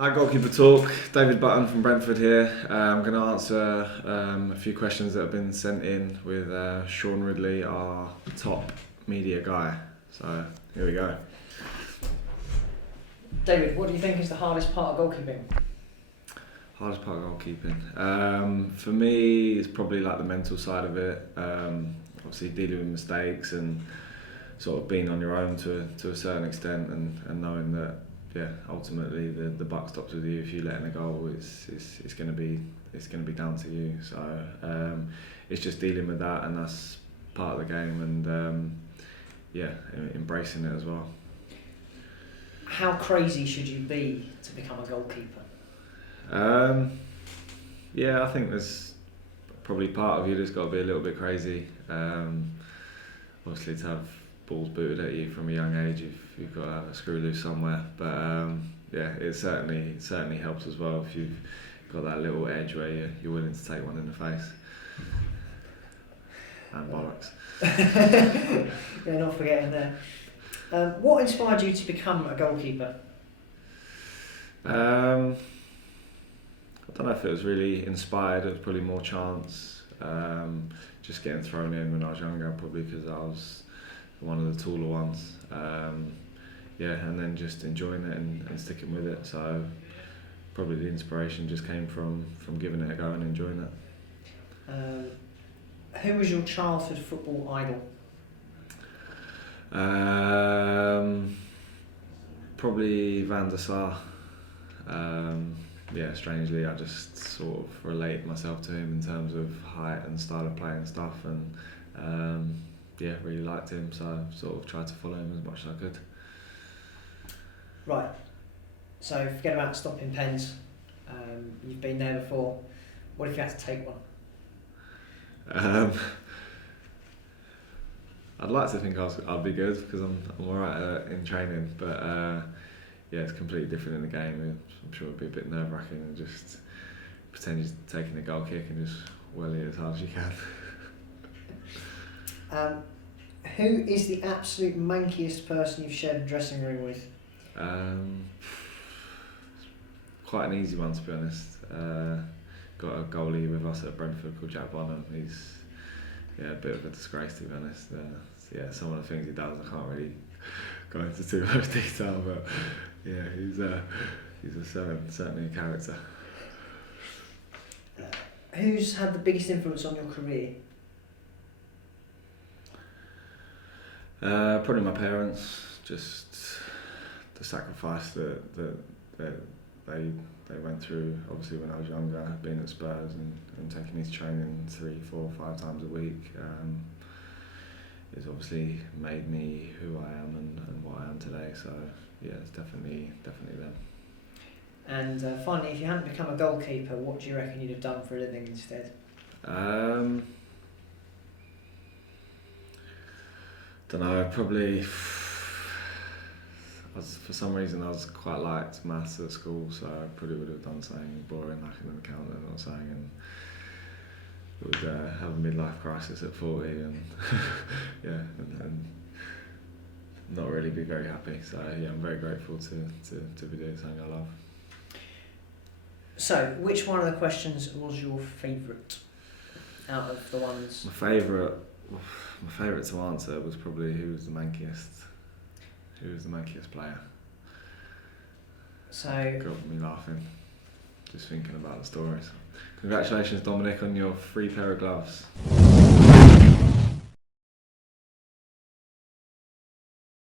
Hi, Goalkeeper Talk. David Button from Brentford here. I'm going to answer a few questions that have been sent in with Sean Ridley, our top media guy. So here we go. David, what do you think is the hardest part of goalkeeping? Hardest part of goalkeeping? For me, it's probably like the mental side of it. Obviously dealing with mistakes and sort of being on your own to a certain extent and knowing that ultimately the buck stops with you. If you let in a goal, it's going to be down to you. So it's just dealing with that, and that's part of the game, and embracing it as well. How crazy should you be to become a goalkeeper? I think there's probably part of you that's got to be a little bit crazy. Obviously, to have balls booted at you from a young age, you've got to have a screw loose somewhere. But it certainly helps as well if you've got that little edge where you're willing to take one in the face. And bollocks. Yeah, not forgetting there. What inspired you to become a goalkeeper? I don't know if it was really inspired. It was probably more chance. Just getting thrown in when I was younger, probably because I was one of the taller ones. And then just enjoying it and sticking with it. So probably the inspiration just came from giving it a go and enjoying it. Who was your childhood football idol? Probably Van der Sar. Strangely, I just sort of related myself to him in terms of height and style of play and stuff, and really liked him, so I sort of tried to follow him as much as I could. Right, so forget about stopping pens. You've been there before. What if you had to take one? I'd like to think I'll be good because I'm alright in training, but it's completely different in the game. I'm sure it'd be a bit nerve-wracking and just pretend you're taking a goal kick and just well it as hard as you can. Who is the absolute mankiest person you've shared a dressing room with? Quite an easy one, to be honest. Got a goalie with us at Brentford called Jack Bonham. He's a bit of a disgrace, to be honest. Some of the things he does I can't really go into too much detail, but he's certainly a character. Who's had the biggest influence on your career? Probably my parents. Just the sacrifice that they went through. Obviously, when I was younger, being at Spurs and taking his training 3, 4, 5 times a week, it's obviously made me who I am and what I am today. So it's definitely them. And finally, if you hadn't become a goalkeeper, what do you reckon you'd have done for a living instead? Don't know. Probably. For some reason, I was quite liked maths at school, so I probably would have done something boring like an accountant or something, and would have a midlife crisis at 40, and and not really be very happy. So I'm very grateful to be doing something I love. So, which one of the questions was your favourite out of the ones? My favourite to answer was probably who was the mankiest player. So got me laughing just thinking about the stories. Congratulations, Dominic, on your free pair of gloves.